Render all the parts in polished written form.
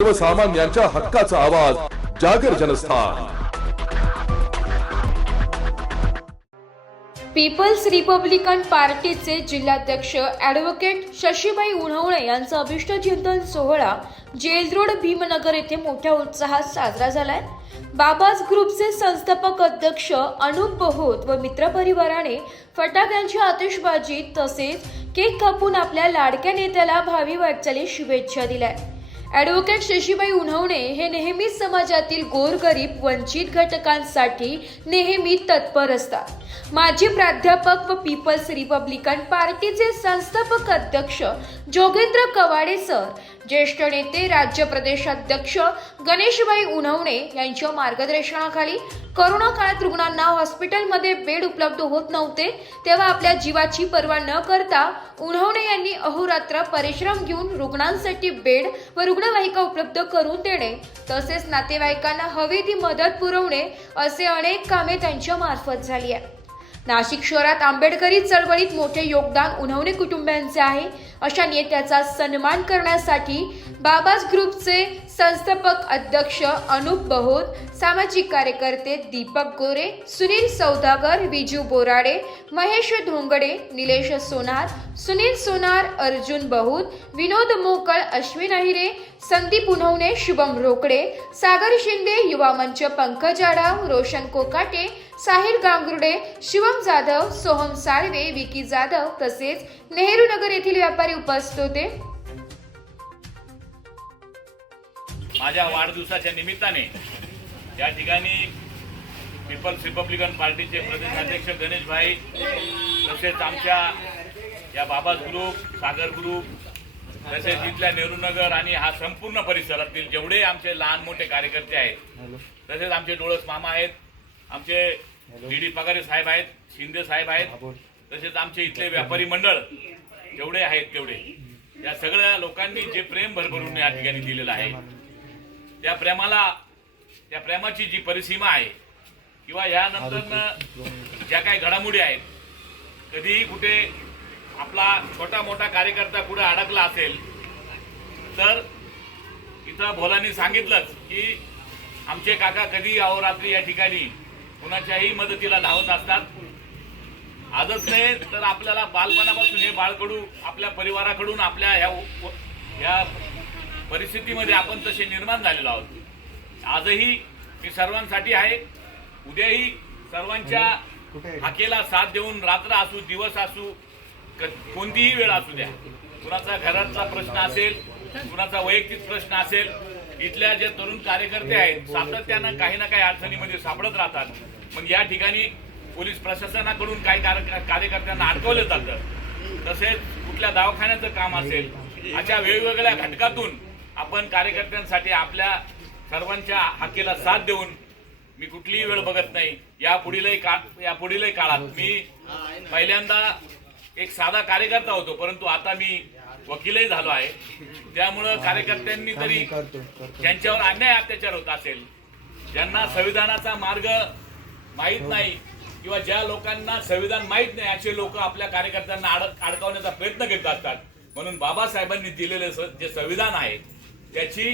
सर्वसामान्यांच्या हक्काचा आवाज जागर जनस्थान। पीपल्स रिपब्लिकन पार्टीचे जिल्हाध्यक्ष ॲडव्होकेट शशीबाई उन्हवणे यांचा अभिष्ट चिंतन सोहळा जेल रोड भीमनगर येथे मोठ्या उत्साहात साजरा झालाय। बाबाज ग्रुपचे संस्थापक अध्यक्ष अनुप बहोत व मित्रपरिवाराने फटाक्यांची आतिषबाजी तसेच केक कापून आपल्या लाडक्या नेत्याला भावी वाटचाली शुभेच्छा दिल्या। ॲडव्होकेट शशीबाई उन्हवणे हे नेहमीच समाजातील गोरगरीब वंचित घटकांसाठी नेहमी तत्पर असतात। माजी प्राध्यापक व पीपल्स रिपब्लिकन पार्टीचे संस्थापक अध्यक्ष जोगेंद्र कवाडे सर, ज्येष्ठ नेते राज्य प्रदेशाध्यक्ष गणेशबाई उन्हवणे यांच्या मार्गदर्शनाखाली कोरोना काळात रुग्णांना हॉस्पिटलमध्ये बेड उपलब्ध होत नव्हते, तेव्हा आपल्या जीवाची पर्वा न करता उन्हवणे यांनी अहोरात्र परिश्रम घेऊन रुग्णांसाठी बेड व रुग्णवाहिका उपलब्ध करून देणे तसेच नातेवाईकांना हवी ती मदत पुरवणे असे अनेक कामे त्यांच्या मार्फत झाली आहे। नाशिक शहरात आंबेडकरी चळवळीत मोठे योगदान उन्हवणे कुटुंबियांचे आहे। अशा नेत्याचा सन्मान करण्यासाठी बाबाज ग्रुपचे संस्थापक अध्यक्ष अनुप बहोत, सामाजिक कार्यकर्ते दीपक गोरे, सुनील सौदागर, विजू बोराडे, महेश धोंगडे, निलेश सोनार, सुनील सोनार, अर्जुन बहोत, विनोद मोकळ, अश्विन अहिरे, संदीप उन्हवणे, शुभम रोकडे, सागर शिंदे, युवा मंच पंकज आडाव, रोशन कोकाटे, साहिल गांगुर्डे, शिवम जाधव, सोहम साळवे, विकी जाधव तसेच नेहरू नगर येथील व्यापारी उपस्थित होते। माझ्या वाढदिवसाच्या निमित्ताने या ठिकाणी पीपल्स रिपब्लिकन पार्टीचे प्रदेशाध्यक्ष गणेशभाई तसेच आमच्या या बाबाज ग्रुप, सागर ग्रुप तसेच इथल्या नेहरू नगर आणि हा संपूर्ण परिसरातील जेवढे आमचे लहान मोठे कार्यकर्ते आहेत, तसेच आमचे डोळस मामा आहेत, आमचे डी पगारे साहेब आहेत, शिंदे साहेब आहेत, तसेच आमचे इथले व्यापारी मंडळ जेवढे आहेत तेवढे या सगळ्या लोकांनी जे प्रेम भरभरून या ठिकाणी दिलेलं आहे, त्या प्रेमाची जी परिसीमा आहे किंवा यानंतर ज्या काही घडामोडी आहेत, कधीही कुठे आपला छोटा मोठा कार्यकर्ता कुठे अडकला असेल तर इथं भोलानी सांगितलंच की आमचे काका कधी अहोरात्री या ठिकाणी कुणाच्याही मदतीला धावत असतात। आजच नाही तर आपल्याला बालपणापासून हे बाळकडू आपल्या परिवाराकडून आपल्या ह्या परिस्थितीमध्ये आपण तसे निर्माण झालेलो आहोत। आजही मी सर्वांसाठी आहे, उद्याही सर्वांच्या हाकेला साथ देऊन रात्र असू दिवस असू कोणतीही वेळ असू द्या, कुणाचा घरातला प्रश्न असेल, कुणाचा वैयक्तिक प्रश्न असेल, इथल्या जे तरुण कार्यकर्ते आहेत सातत्यानं काही ना काही अडचणीमध्ये सापडत राहतात। मग या ठिकाणी पोलीस प्रशासनाकडून काही कार्यकर्त्यांना अडकवलं जातं, तसेच कुठल्या दवाखान्याचं काम असेल, अशा वेगवेगळ्या घटकातून आपण कार्यकर्त्यांसाठी आपल्या सर्वांच्या हाकेला साथ देऊन मी कुठलीही वेळ बघत नाही। यापुढीलही काळात मी पहिल्यांदा एक साधा कार्यकर्ता होतो, परंतु आता मी वकीलही झालो आहे। त्यामुळं कार्यकर्त्यांनी तरी ज्यांच्यावर अन्याय अत्याचार होत असेल, ज्यांना संविधानाचा मार्ग माहीत नाही किंवा ज्या लोकांना संविधान माहीत नाही असे लोक आपल्या कार्यकर्त्यांना अडकवण्याचा प्रयत्न करत असतात। म्हणून बाबासाहेबांनी दिलेले जे संविधान आहे त्याची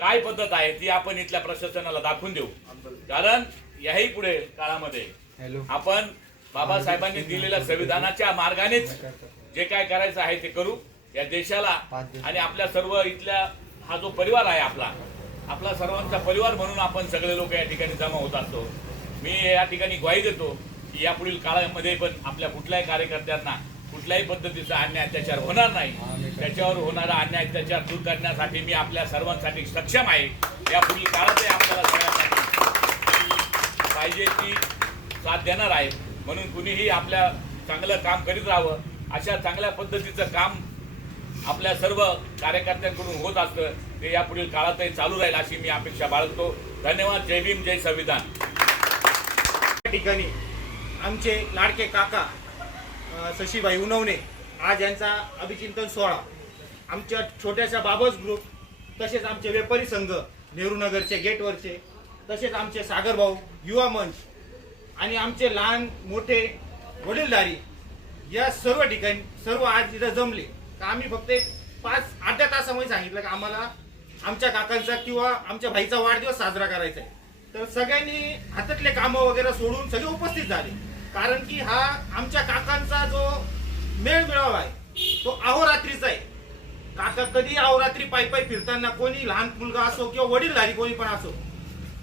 काय पद्धत आहे ती आपण इथल्या प्रशासनाला दाखवून देऊ, कारण याही पुढे काळामध्ये आपण बाबासाहेबांनी दिलेल्या संविधानाच्या मार्गानेच जे काय करायचं आहे ते करू। या देशाला आणि आपल्या सर्व इथल्या हा जो परिवार आहे आपला सर्वांचा परिवार म्हणून आपण सगळे लोक या ठिकाणी जमा होत असतो। मी या ठिकाणी ग्वाही देतो की यापुढील काळामध्ये पण आपल्या कुठल्याही कार्यकर्त्यांना कुठल्याही पद्धतीचा अन्याय अत्याचार होणार नाही। त्याच्यावर होणारा अन्याय अत्याचार दूर करण्यासाठी मी आपल्या सर्वांसाठी सक्षम आहे। यापुढील काळातही आपल्याला सगळ्यांसाठी पाहिजे ती साथ देणार आहे। म्हणून कुणीही आपल्या चांगलं काम करीत राहावं, अशा चांगल्या पद्धतीचं काम आपल्या सर्व कार्यकर्त्यांकडून होत असतं, ते यापुढील काळातही चालू राहील अशी मी अपेक्षा बाळगतो। धन्यवाद। जय भीम, जय संविधान। ठिकाणी आमचे लाडके काका शशीबाई उन्हवणे आज यांचा अभिचिंतन सोहळा आमच्या छोट्याशा बाबाज ग्रुप, तसेच आमचे व्यापारी संघ नेहरू नगरचे गेटवरचे, तसेच आमचे सागर भाऊ, युवा मंच आणि आमचे लहान मोठे वडीलधारी या सर्व ठिकाणी सर्व आज इथं जमले। आम्ही फक्त 5-8 तासामध्ये सांगितलं की आम्हाला आमच्या काकांचा किंवा आमच्या भाईचा वाढदिवस साजरा करायचा आहे. तर सगळ्यांनी हातातले कामं वगैरे सोडून सगळे उपस्थित झाले, कारण की हा आमच्या काकांचा जो मेळमेळावा आहे तो अहोरात्रीचा आहे. काका कधी अहोरात्री पायी पायी फिरताना कोणी लहान मुलगा असो किंवा वडीलधारी कोणी पण असो,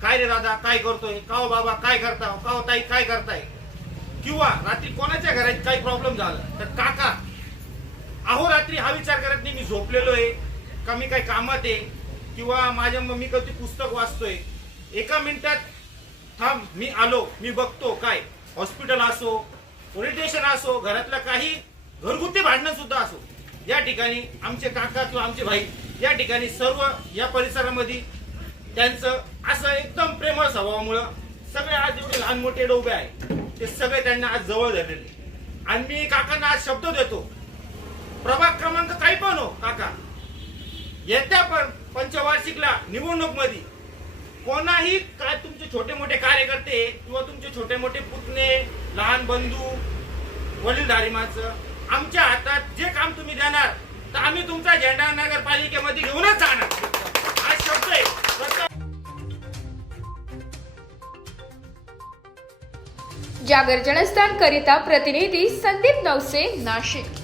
काय रे दादा काय करतोय, का हो बाबा काय करता, का हो ताई काय करताय, किंवा रात्री कोणाच्या घरात काही प्रॉब्लेम झाला तर काका अहोरात्री हा विचार करत नाही मी झोपलेलो आहे का मी काही कामात आहे किंवा माझ्या मम्मी कधी पुस्तक वाचतोय, एका मिनिटात थांब मी आलो, मी बघतो. काय हॉस्पिटल असो, पोलीस स्टेशन असो, घरातलं काही घरगुती भांडण सुद्धा असो, या ठिकाणी आमचे काका किंवा आमचे भाई या ठिकाणी सर्व या परिसरामध्ये त्यांचं असं एकदम प्रेमळ स्वभावामुळं सगळे आज जेवढे लहान मोठे उभे आहेत ते सगळे त्यांना आज जवळ धरलेले. आणि मी काकांना आज शब्द देतो, प्रभाग क्रमांक काही पण हो काका, येत्या पण पंचवार्षिकला निवडणूक मध्ये कोणाही काय तुमचे छोटे मोठे कार्यकर्ते किंवा तुमचे छोटे मोठे पुतणे, लहान बंधू, वडीलधारी माणसं, आमच्या हातात जे काम तुम्ही देणार तर आम्ही तुमचा झेंडा नगरपालिकेमध्ये घेऊनच जाणार. हा शब्द आहे. जागर जनस्थान करिता प्रतिनिधी संदीप नवसे, नाशिक.